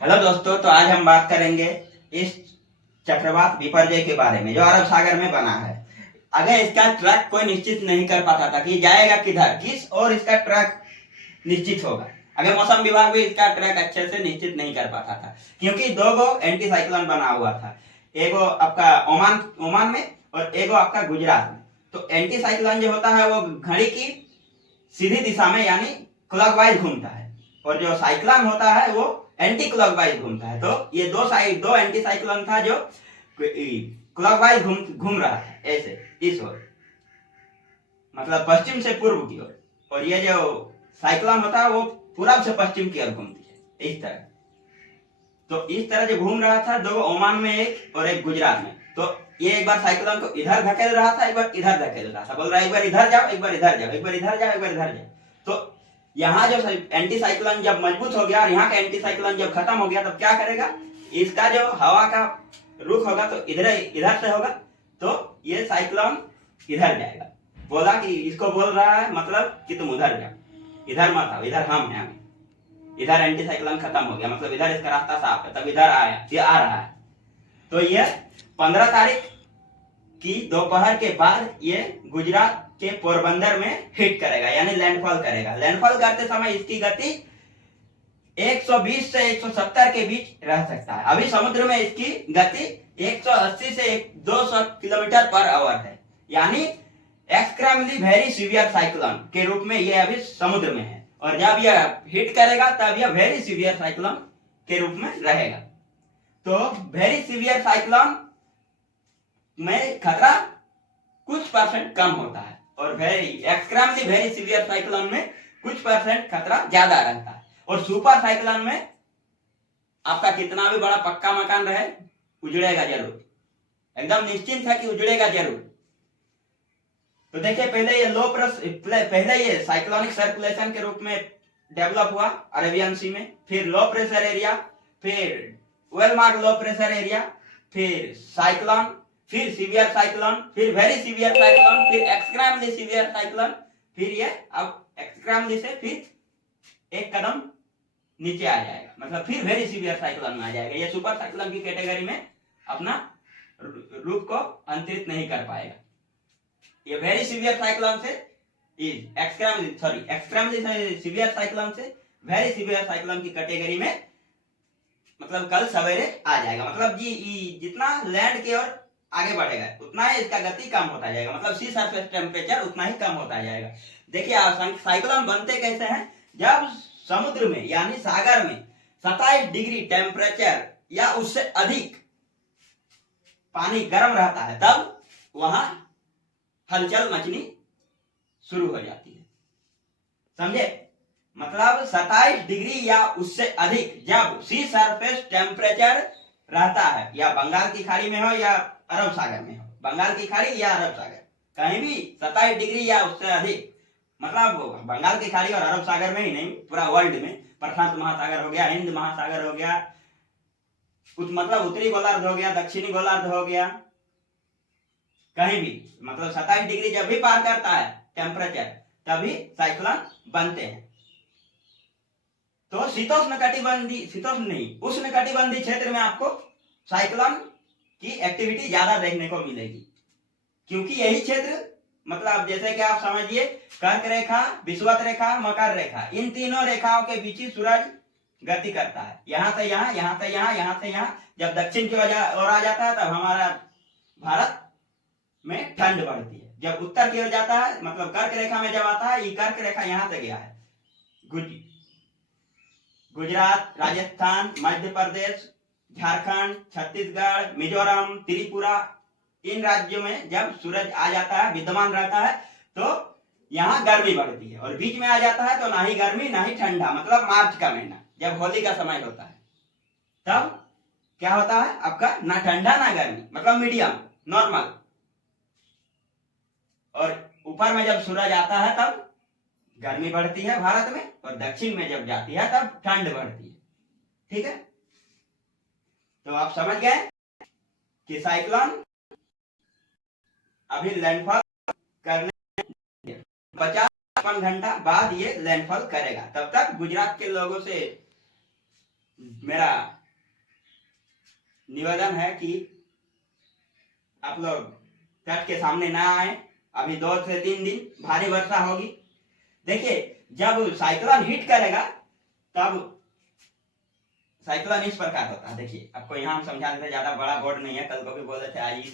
Hello दोस्तों, तो आज हम बात करेंगे इस चक्रवात विपर्यय के बारे में जो अरब सागर में बना है। अगर इसका ट्रैक कोई निश्चित नहीं कर पाता था कि जाएगा किधर, किस और इसका ट्रैक निश्चित होगा, अगर मौसम विभाग भी इसका ट्रैक अच्छे से निश्चित नहीं कर पाता था, क्योंकि दो गो एंटी साइक्लोन बना हुआ था। एगो आपका ओमान ओमान में और एगो आपका गुजरात में। तो एंटी साइक्लोन जो होता है वो घड़ी की सीधी दिशा में यानी क्लॉकवाइज घूमता है, और जो साइक्लोन होता है वो एंटी क्लॉकवाइज घूमता है। तो ये दो एंटी साइक्लोन था जो क्लॉकवाइज घूम रहा था, ऐसे इस ओर, मतलब पश्चिम से पूर्व की ओर, और ये जो साइक्लोन होता है वो पूरब से पश्चिम की ओर घूमती है, इस तरह। तो इस तरह जो घूम रहा था, दो ओमान में एक और एक गुजरात में। तो ये एक बार साइक्लोन को इधर धकेल रहा था, एक बार इधर धकेल रहा था, बोल रहा है एक बार इधर जाओ, एक बार इधर जाओ, एक बार इधर जाओ, एक बार इधर जाओ। तो यहाँ जो एंटी साइक्लोन जब मजबूत हो गया और यहाँ का एंटी साइक्लोन जब खत्म हो गया, तब क्या करेगा, इसका जो हवा का रुख होगा तो इधर इधर से होगा, तो ये साइक्लोन इधर जाएगा। बोला कि इसको बोल रहा है मतलब कि तुम उधर जाओ, इधर मत आओ, इधर हम हैं, इधर एंटी साइक्लोन खत्म हो गया, मतलब इधर इसका रास्ता साफ है, तब इधर आया, ये आ रहा है। तो ये 15 तारीख की दोपहर के बाद ये गुजरात के पोरबंदर में हिट करेगा, यानी लैंडफॉल करेगा। लैंडफॉल करते समय इसकी गति 120 से 170 के बीच रह सकता है। अभी समुद्र में इसकी गति 180 से 200 किलोमीटर पर आवर है, यानी एक्सट्रीमली वेरी सीवियर साइक्लोन के रूप में ये अभी समुद्र में है, और जब यह हिट करेगा तब यह वेरी सीवियर साइक्लोन के रूप में रहेगा। तो वेरी सीवियर साइक्लोन में खतरा कुछ परसेंट कम होता है, और एक्सट्रीमली वेरी सीवियर साइक्लोन में कुछ परसेंट खतरा ज्यादा रहता है। और सुपर साइक्लोन में आपका कितना भी बड़ा पक्का मकान रहे, उजड़ेगा जरूर, एकदम निश्चिंत है कि उजड़ेगा जरूर। तो देखिए, पहले ये साइक्लोनिक सर्कुलेशन के रूप में डेवलप हुआ अरेबियन सी में, फिर लो प्रेशर एरिया, फिर well mark low pressure area, फिर साइक्लोन, फिर सीवियर साइक्लोन, फिर वेरी सीवियर साइक्लोन, फिर एक्सट्रीमली सीवियर साइक्लोन, फिर ये अब एक्सट्रीमली से फिर एक कदम नीचे आ जाएगा, मतलब फिर वेरी सीवियर साइक्लोन में आ जाएगा। ये सुपर साइक्लोन की कैटेगरी में अपना रूप को अंतरित नहीं कर पाएगा। ये वेरी सीवियर साइक्लोन से एक्सट्रीमली सीवियर साइक्लोन से वेरी सीवियर साइक्लोन की कैटेगरी में मतलब कल सवेरे आ जाएगा। मतलब जितना लैंड की ओर आगे बढ़ेगा उतना ही इसका गति कम होता जाएगा, मतलब सी सरफेस टेम्परेचर उतना ही कम होता जाएगा। देखिए, साइक्लोन बनते कैसे हैं, जब समुद्र में यानी सागर में 27 डिग्री टेम्परेचर या उससे अधिक पानी गर्म रहता है, तब वहां हलचल मचनी शुरू हो जाती है। समझे, मतलब 27 डिग्री या उससे अधिक जब सी सरफेस टेम्परेचर रहता है, या बंगाल की खाड़ी में हो या अरब सागर में हो, बंगाल की खाड़ी या अरब सागर, कहीं भी 27 डिग्री या उससे अधिक, मतलब बंगाल की खाड़ी और अरब सागर में ही नहीं, पूरा वर्ल्ड में, प्रशांत महासागर हो गया, हिंद महासागर हो गया, मतलब उत्तरी गोलार्ध हो गया, दक्षिणी गोलार्ध हो गया, कहीं भी मतलब 27 डिग्री जब भी पार करता है टेम्परेचर, तभी साइक्लोन बनते हैं। तो उष्ण कटिबंधीय क्षेत्र में आपको साइक्लोन की एक्टिविटी ज्यादा देखने को मिलेगी, क्योंकि यही क्षेत्र, मतलब जैसे कि आप समझिए, कर्क रेखा, विषुवत रेखा, मकर रेखा, इन तीनों रेखाओं के बीच ही सूरज गति करता है, यहां से यहां, यहां से यहां, यहां से यहां। जब दक्षिण की ओर आ जाता है तब हमारा भारत में ठंड बढ़ती है, जब उत्तर की ओर जाता है, मतलब कर्क रेखा में जब आता है, ये कर्क रेखा यहां से गया है, गुजरात, राजस्थान, मध्य प्रदेश, झारखंड, छत्तीसगढ़, मिजोरम, त्रिपुरा, इन राज्यों में जब सूरज आ जाता है, विद्यमान रहता है, तो यहाँ गर्मी बढ़ती है, और बीच में आ जाता है तो ना ही गर्मी ना ही ठंडा, मतलब मार्च का महीना जब होली का समय होता है, तब क्या होता है आपका, ना ठंडा ना गर्मी, मतलब मीडियम नॉर्मल। और ऊपर में जब सूरज आता है तब गर्मी बढ़ती है भारत में, और दक्षिण में जब जाती है तब ठंड बढ़ती है। ठीक है, तो आप समझ गए कि साइक्लोन अभी लैंडफॉल करने 50-55 घंटा बाद ये लैंडफॉल करेगा, तब तक गुजरात के लोगों से मेरा निवेदन है कि आप लोग तट के सामने ना आए। अभी 2 से 3 दिन भारी वर्षा होगी। देखिए, जब साइक्लोन हिट करेगा तब साइक्लोन इस प्रकार होता है। देखिए, आपको यहाँ हम समझा देते, ज्यादा बड़ा बोर्ड नहीं है, कल को भी बोले थे, आज इस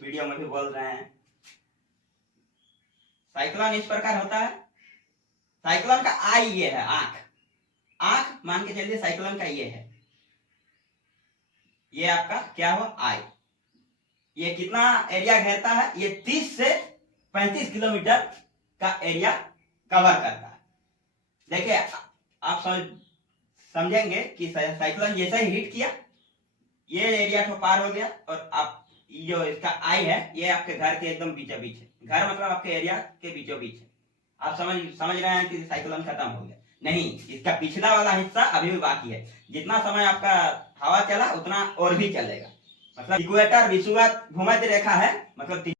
वीडियो में भी बोल रहे हैं। साइक्लोन इस प्रकार होता है। साइक्लोन का आई ये है, आंख आंख मान के चलिए, साइक्लोन का ये है, ये आपका क्या हुआ, आई। ये कितना एरिया घेरता है, ये 30 से 35 किलोमीटर का एरिया कवर करता है। देखिए, आप समझेंगे कि साइक्लोन जैसे ही हिट किया, ये एरिया तो पार हो गया, और आप जो इसका आई है, ये आपके घर के एकदम बीचों बीच है। घर मतलब आपके एरिया के बीचों बीच है। आप समझ रहे हैं कि साइक्लोन खत्म हो गया? नहीं, इसका पिछला वाला हिस्सा अभी भी बाकी है। जितना समय आपका हवा चला उतना और भी चलेगा। मतलब इक्वेटर विषुवत भूमध्य रेखा है, मतलब।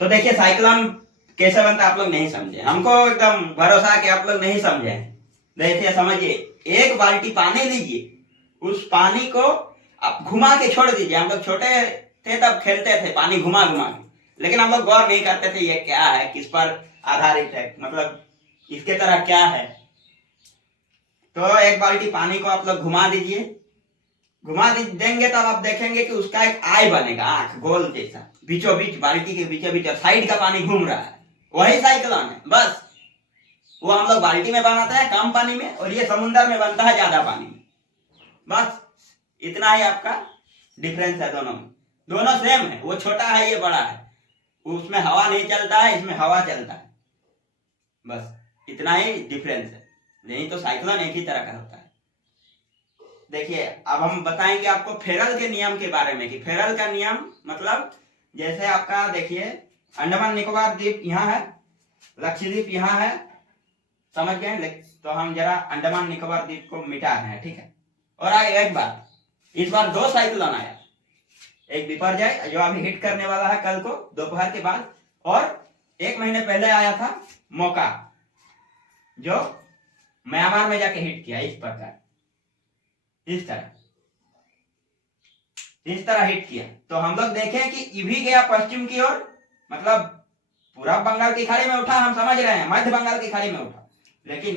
तो देखिए, साइक्लोन कैसे बनता आप लोग नहीं समझे, हमको एकदम भरोसा है कि आप लोग नहीं समझे। देखिए, समझिए, एक बाल्टी पानी लीजिए, उस पानी को आप घुमा के छोड़ दीजिए। हम लोग छोटे थे तब खेलते थे पानी घुमा घुमा के, लेकिन हम लोग गौर नहीं करते थे ये क्या है, किस पर आधारित है, मतलब इसके तरह क्या है। तो एक बाल्टी पानी को आप लोग घुमा दीजिए, देंगे तब आप देखेंगे कि उसका एक आई बनेगा, आंख गोल जैसा, बीचों बीच, बाल्टी के बीचों बीच, और साइड का पानी घूम रहा है, वही साइक्लोन है। बस वो हम लोग बाल्टी में बनाते हैं कम पानी में, और ये समुद्र में बनता है ज्यादा पानी में। बस इतना ही आपका डिफरेंस है दोनों में। दोनों सेम है, वो छोटा है, ये बड़ा है। उसमें हवा नहीं चलता है, इसमें हवा चलता है। बस इतना ही डिफरेंस है, नहीं तो साइक्लोन एक ही तरह का होता है। देखिए, अब हम बताएंगे आपको फेरल के नियम के बारे में, कि फेरल का नियम मतलब, जैसे आपका देखिए, अंडमान निकोबार द्वीप यहाँ है, लक्षद्वीप यहाँ है, समझ गए? तो हम जरा अंडमान निकोबार द्वीप को मिटा रहे हैं, ठीक है। और आगे एक बात, इस बार 2 साइक्लोन आया, एक विपर्जय जो अभी हिट करने वाला है कल को दोपहर के बाद, और 1 महीने पहले आया था मोका, जो म्यांमार में जाके हिट किया। इस प्रकार, इस तरह हिट किया। तो हम लोग देखें कि ये भी गया पश्चिम की ओर, मतलब पूरब बंगाल की खाड़ी में उठा, हम समझ रहे हैं मध्य बंगाल की खाड़ी में उठा, लेकिन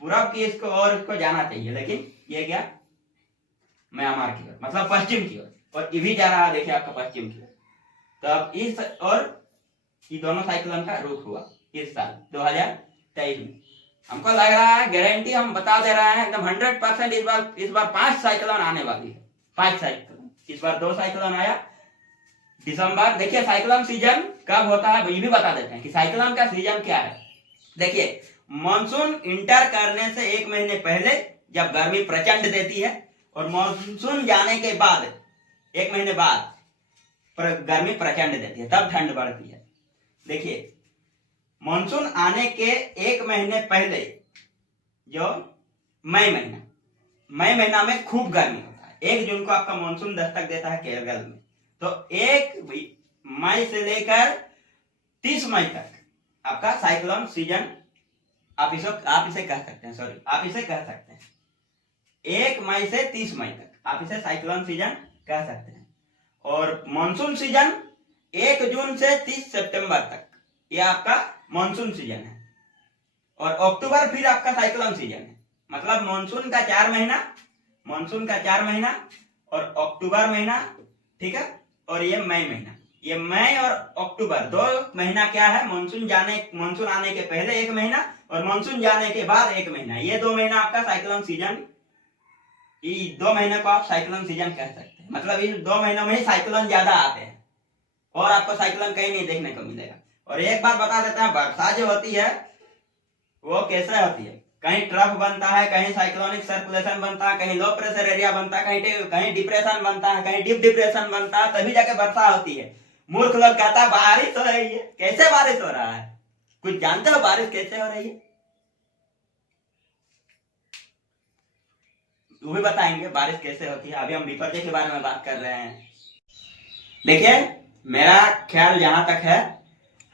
पूरब की इसको और इसको जाना चाहिए, लेकिन ये गया म्यांमार की ओर, मतलब पश्चिम की ओर, और ये भी जा रहा है, देखिए आपका पश्चिम की ओर। तो अब इस और ये दोनों साइक्लोन का रुख हुआ इस साल 2023 में। हमको लग रहा है, गारंटी हम बता दे रहे हैं एकदम 100%, इस बार 5 साइक्लोन आने वाली है। 5 साइक्लोन, इस बार 2 साइक्लोन आया दिसंबर। देखिए, साइक्लोन सीजन कब होता है ये भी बता देते हैं कि साइक्लोन का सीजन क्या है। देखिए, मानसून इंटर करने से 1 महीने पहले, जब गर्मी प्रचंड देती है, और मानसून जाने के बाद 1 महीने बाद गर्मी प्रचंड देती है, तब ठंड बढ़ती है। देखिए, मानसून आने के 1 महीने पहले, जो मई महीना में खूब गर्मी होता है। 1 जून को आपका मानसून दस्तक देता है केरल में। तो 1 मई से लेकर 30 मई तक आपका साइक्लोन सीजन, आप इसे कह सकते हैं, सॉरी, आप इसे कह सकते हैं 1 मई से 30 मई तक आप इसे साइक्लोन सीजन कह सकते हैं। और मानसून सीजन 1 जून से 30 सितंबर तक, ये आपका मानसून सीजन है। और अक्टूबर फिर आपका साइक्लोन सीजन है। मतलब मानसून का 4 महीना, और अक्टूबर महीना, ठीक है, और ये मई महीना। ये मई और अक्टूबर 2 महीना क्या है, मानसून आने के पहले 1 महीना, और मानसून जाने के बाद 1 महीना। ये 2 महीना आपका साइक्लोन सीजन, ये 2 महीने को आप साइक्लोन सीजन कह सकते हैं। मतलब इस 2 महीनों में ही साइक्लोन ज्यादा आते हैं, और आपको साइक्लोन कहीं नहीं देखने को मिलेगा। और एक बात बता देता है, वर्षा जो होती है वो कैसे होती है, कहीं ट्रफ बनता है, कहीं साइक्लोनिक सर्कुलेशन बनता है, कहीं लो प्रेशर एरिया बनता है, कहीं डिप्रेशन बनता है, कहीं डीप डिप्रेशन बनता है, तभी जाके वर्षा होती है। मूर्ख लोग कहता है बारिश हो रही है। कैसे बारिश हो रहा है? कुछ जानते हो बारिश कैसे हो रही है? वो भी बताएंगे बारिश कैसे होती है। अभी हम विपर्जय के बारे में बात कर रहे हैं। देखिए, मेरा ख्याल जहां तक है,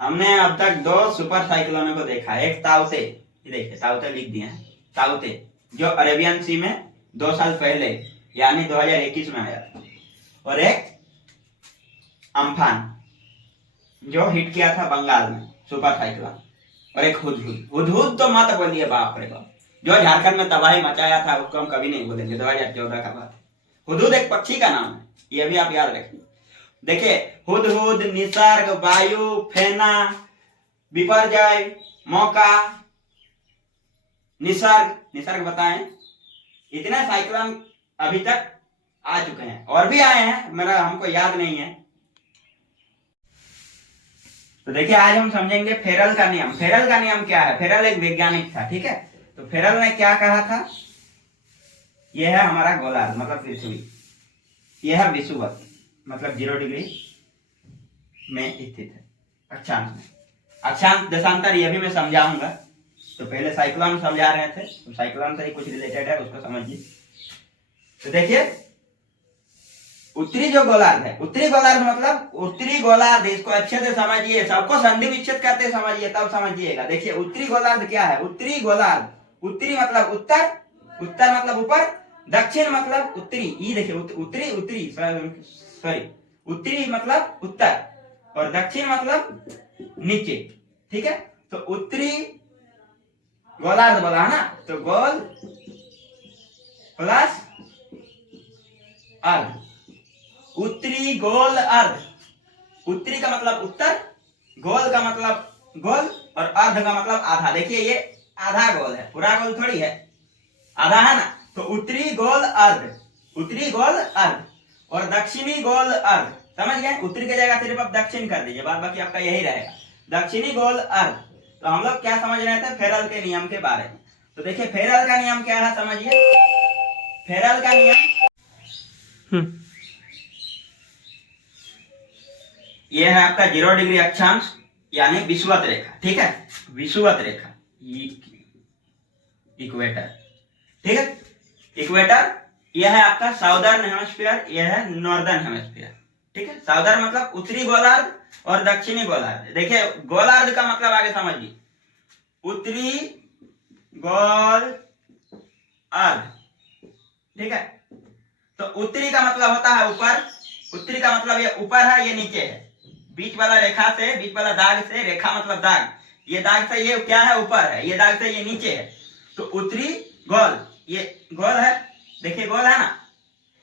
हमने अब तक 2 सुपर साइक्लोनों को देखा है। एक ताउते, ये देखिए ताउते लिख दिए हैं, ताउते जो अरेबियन सी में 2 साल पहले यानी 2021 में आया था, और एक अम्फान जो हिट किया था बंगाल में सुपर साइक्लोन, और एक हुदहुद। हुदहुद तो मत बोलिए, बाप रे बाप, जो झारखंड में तबाही मचाया था उसको हम कभी नहीं भूलेंगे। 2014 का बात है। हुदहुद एक पक्षी का नाम है, ये भी आप याद रखिए। देखिए, हुदहुद, निसर्ग, वायु, फेना, विपर्जय, मौका, निसर्ग बताएं, इतने साइक्लोन अभी तक आ चुके हैं, और भी आए हैं, मेरा हमको याद नहीं है। तो देखिए, आज हम समझेंगे फेरल का नियम। फेरल का नियम क्या है? फेरल एक वैज्ञानिक था, ठीक है। तो फेरल ने क्या कहा था? यह है हमारा गोलार्ध मतलब पृथ्वी, यह है विषुवत मतलब 0 डिग्री में स्थित है, अक्षांश में। अक्षांश देशांतर यह भी मैं समझाऊंगा। तो पहले साइक्लोन समझा रहे थे, तो साइक्लोन से ही कुछ रिलेटेड है, उसको समझिए। तो देखिए, उत्तरी जो गोलार्ध है, उत्तरी गोलार्ध मतलब उत्तरी गोलार्ध, इसको अच्छे से समझिए, सबको संधि विच्छेद करते समझिए, तब समझिएगा। देखिए, उत्तरी गोलार्ध क्या है? उत्तरी गोलार्ध, उत्तरी मतलब उत्तर, उत्तर मतलब ऊपर, दक्षिण मतलब उत्तरी। ये देखिए, उत्तरी उत्तरी सॉरी, उत्तरी मतलब उत्तर, और दक्षिण मतलब नीचे, ठीक है। तो उत्तरी गोलार्ध बोला है ना, तो गोल प्लस अर्ध, उत्तरी गोल अर्ध। उत्तरी का मतलब उत्तर, गोल का मतलब गोल, और अर्ध का मतलब आधा। देखिए, ये आधा गोल है, पूरा गोल थोड़ी है, आधा है ना। तो उत्तरी गोल अर्ध, उत्तरी गोल अर्ध, और दक्षिणी गोल अर्ध। समझ गए? उत्तरी की जगह सिर्फ आप दक्षिण कर दीजिए, बाद बाकी आपका यही रहेगा, दक्षिणी गोल अर्ध। तो हम लोग क्या समझ रहे थे? फेरल के नियम के बारे में। तो देखिए, फेरल का नियम क्या है, समझिए। फेरल का नियम यह है आपका 0 डिग्री अक्षांश यानी विषुवत रेखा, ठीक है। विषुवत रेखा, इक्वेटर, ठीक है। इक्वेटर यह है आपका साउदर्न हेमिस्फीयर, यह है नॉर्दर्न हेमिस्फीयर, ठीक है। साउदर्न मतलब उत्तरी गोलार्ध और दक्षिणी गोलार्ध। देखिए, गोलार्ध का मतलब आगे समझिए, उत्तरी गोल अर्ध, ठीक है। तो उत्तरी का मतलब होता है ऊपर, उत्तरी का मतलब ये ऊपर है, ये नीचे है, बीच वाला रेखा से, बीच वाला दाग से, रेखा मतलब दाग, ये दाग से ये क्या है? ऊपर है, ये दाग से ये नीचे है। तो उत्तरी गोल, ये गोल है, देखिए गोल है ना,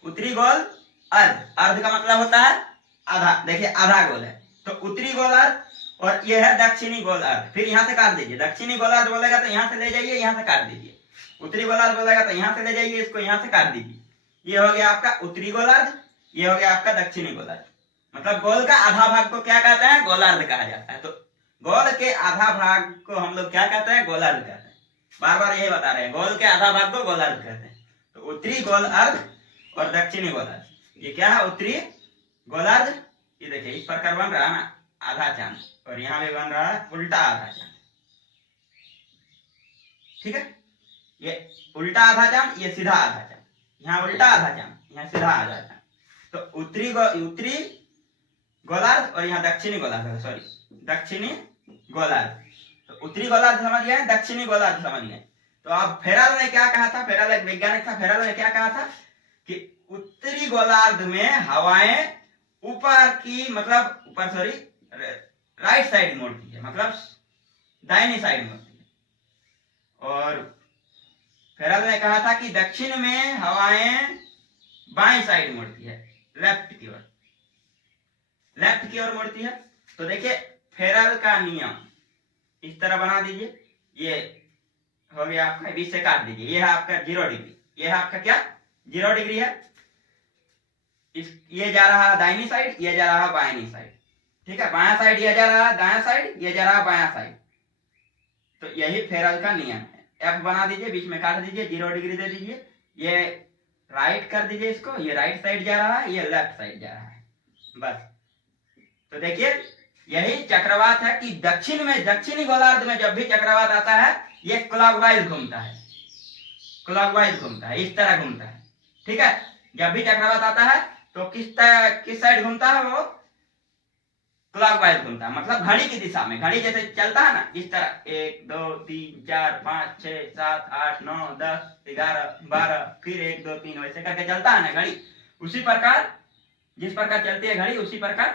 उत्तरी गोल अर्ध, अर्ध का मतलब होता है आधा, देखिए आधा गोल है। तो उत्तरी गोल अर्ध, और ये है दक्षिणी गोल अर्ध। फिर यहाँ से काट दीजिए, दक्षिणी गोलार्ध बोलेगा तो यहाँ से ले जाइए, यहाँ से काट दीजिए। उत्तरी गोलार्ध बोलेगा तो यहाँ से ले जाइए, इसको यहाँ से काट दीजिए। ये हो गया आपका उत्तरी गोलार्ध, ये हो गया आपका दक्षिणी गोलार्ध। मतलब गोल का आधा भाग को क्या कहते हैं? गोलार्ध कहा जाता है। तो गोल के आधा भाग को हम लोग क्या कहते हैं? गोलार्ध कहते हैं। बार बार यही बता रहे हैं, गोल के आधा भाग को गोलार्ध कहते हैं। तो उत्तरी गोल अर्ध और दक्षिणी गोलार्ध, ये क्या है? उत्तरी गोलार्ध। ये देखिए, इस प्रकार बन रहा है ना आधा चांद, और यहाँ भी बन रहा है उल्टा आधा चांद, ठीक है। ये उल्टा आधा चांद, ये सीधा आधा चांद, यहाँ उल्टा आधा चांद, यहाँ सीधा आधा चांद। तो उत्तरी गोलार्ध और यहाँ दक्षिणी गोलार्ध, सॉरी दक्षिणी गोलार्ध। तो उत्तरी गोलार्ध समझ गए, दक्षिणी गोलार्ध समझ गए। तो अब फेरल ने क्या कहा था? फेरल एक वैज्ञानिक था, फेरल ने क्या कहा था कि उत्तरी गोलार्ध में हवाएं ऊपर की मतलब ऊपर सॉरी राइट साइड मुड़ती है, मतलब दाहिनी साइड मुड़ती है। और फेरल ने कहा था कि दक्षिण में हवाएं बाएं साइड मुड़ती है, लेफ्ट की ओर, लेफ्ट की ओर मुड़ती है। तो देखिए, फेरल का नियम इस तरह बना दीजिए, ये हो गया आपका, बीच से काट दीजिए, ये है आपका 0 डिग्री, ये है आपका क्या? 0 डिग्री है। ये जा रहा है दाहिनी साइड, ये जा रहा है बाएं साइड, ठीक है। बायां साइड ये जा रहा है दायां साइड, ये जा रहा है बायां साइड। तो यही फेरल का नियम है। एफ बना दीजिए, बीच में काट दीजिए, 0 डिग्री दे दीजिए, ये राइट कर दीजिए इसको, ये राइट साइड जा रहा है, ये लेफ्ट साइड जा रहा है, बस। तो देखिए, यही चक्रवात है कि दक्षिण में, दक्षिणी गोलार्ध में जब भी चक्रवात आता है, ये क्लॉकवाइज घूमता है, क्लॉकवाइज घूमता है, इस तरह घूमता है, ठीक है। जब भी चक्रवात आता है तो किस साइड घूमता है? वो क्लॉकवाइज घूमता है, मतलब घड़ी की दिशा में। घड़ी जैसे चलता है ना इस तरह, 1 2 3 4 5 6 7 8 9 10 11 12, फिर 1 2 3 वैसे करके चलता है ना घड़ी। उसी प्रकार जिस प्रकार चलती है घड़ी उसी प्रकार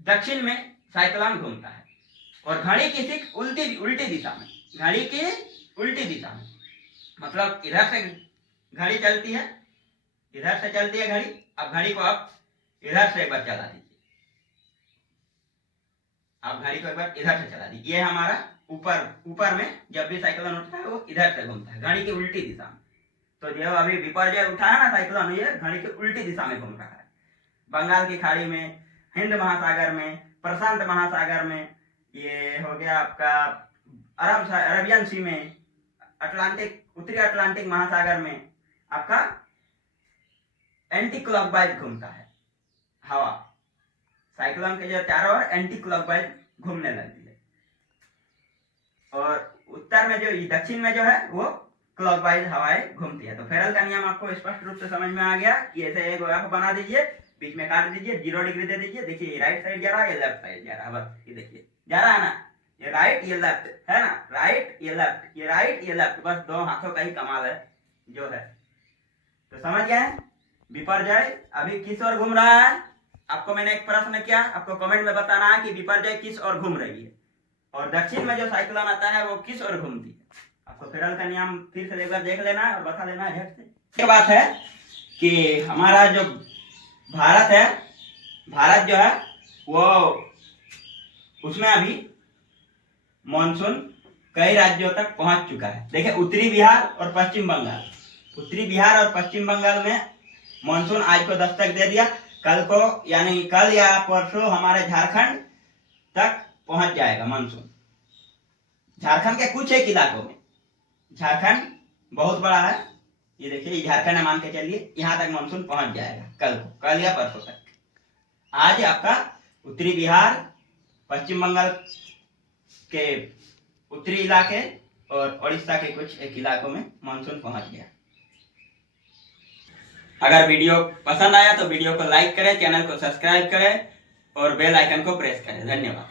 दक्षिण में साइक्लोन घूमता है, और घड़ी की ठीक उल्टी दिशा में, घड़ी की उल्टी दिशा में, मतलब इधर से घड़ी चलती है, इधर से चलती है घड़ी। अब घड़ी को आप इधर से एक बार चला दीजिए, आप घड़ी को एक बार इधर से चला दीजिए। ये हमारा ऊपर में जब भी साइक्लोन उठता है वो इधर से घूमता है, घड़ी की उल्टी दिशा में। तो जो अभी विपर्जय उठा है ना साइक्लोन, ये घड़ी की उल्टी दिशा में घूम रहा है। बंगाल की खाड़ी में, हिंद महासागर में, प्रशांत महासागर में, ये हो गया आपका अरबियन सी में, उत्तरी अटलांटिक महासागर में आपका एंटी क्लॉकवाइज घूमता है हवा। साइक्लोन के जो चारों ओर एंटी क्लॉकवाइज घूमने लगती है, और उत्तर में जो दक्षिण में जो है वो क्लॉकवाइज हवाएं घूमती है। तो फेरल का नियम आपको स्पष्ट रूप से समझ में आ गया कि ऐसे एक ग्राफ बना दीजिए, बीच में काट दीजिए, 0 डिग्री दे दीजिए। देखिए राइट साइड जा रहा है, ये लेफ्ट साइड जा रहा है, बस ये देखिए जा रहा है ना, ये राइट ये लेफ्ट है ना, राइट ये लेफ्ट, ये राइट ये लेफ्ट, बस दो हाथों का ही कमाल है जो है। तो समझ गए विपर्जय अभी किस ओर घूम रहा है। आपको मैंने एक प्रश्न किया, आपको कमेंट में बताना है कि विपर्जय किस ओर घूम रही है, और दक्षिण में जो साइक्लोन आता है वो किस ओर घूमती है। आपको फेरल का नियम फिर से एक बार देख लेना है और बता लेना है झट से। ये बात है कि हमारा जो भारत है, भारत जो है वो उसमें अभी मॉनसून कई राज्यों तक पहुंच चुका है। देखिए उत्तरी बिहार और पश्चिम बंगाल, उत्तरी बिहार और पश्चिम बंगाल में मॉनसून आज को दस्तक दे दिया। कल को यानी कल या परसों हमारे झारखंड तक पहुंच जाएगा मॉनसून। झारखंड के कुछ एक इलाकों में, झारखंड बहुत बड़ा है, ये देखिए झारखंड मान के चलिए यहाँ तक मानसून पहुंच जाएगा कल या परसों तक। आज आपका उत्तरी बिहार, पश्चिम बंगाल के उत्तरी इलाके और उड़ीसा के कुछ एक इलाकों में मानसून पहुंच गया। अगर वीडियो पसंद आया तो वीडियो को लाइक करें, चैनल को सब्सक्राइब करें और बेल आइकन को प्रेस करें। धन्यवाद।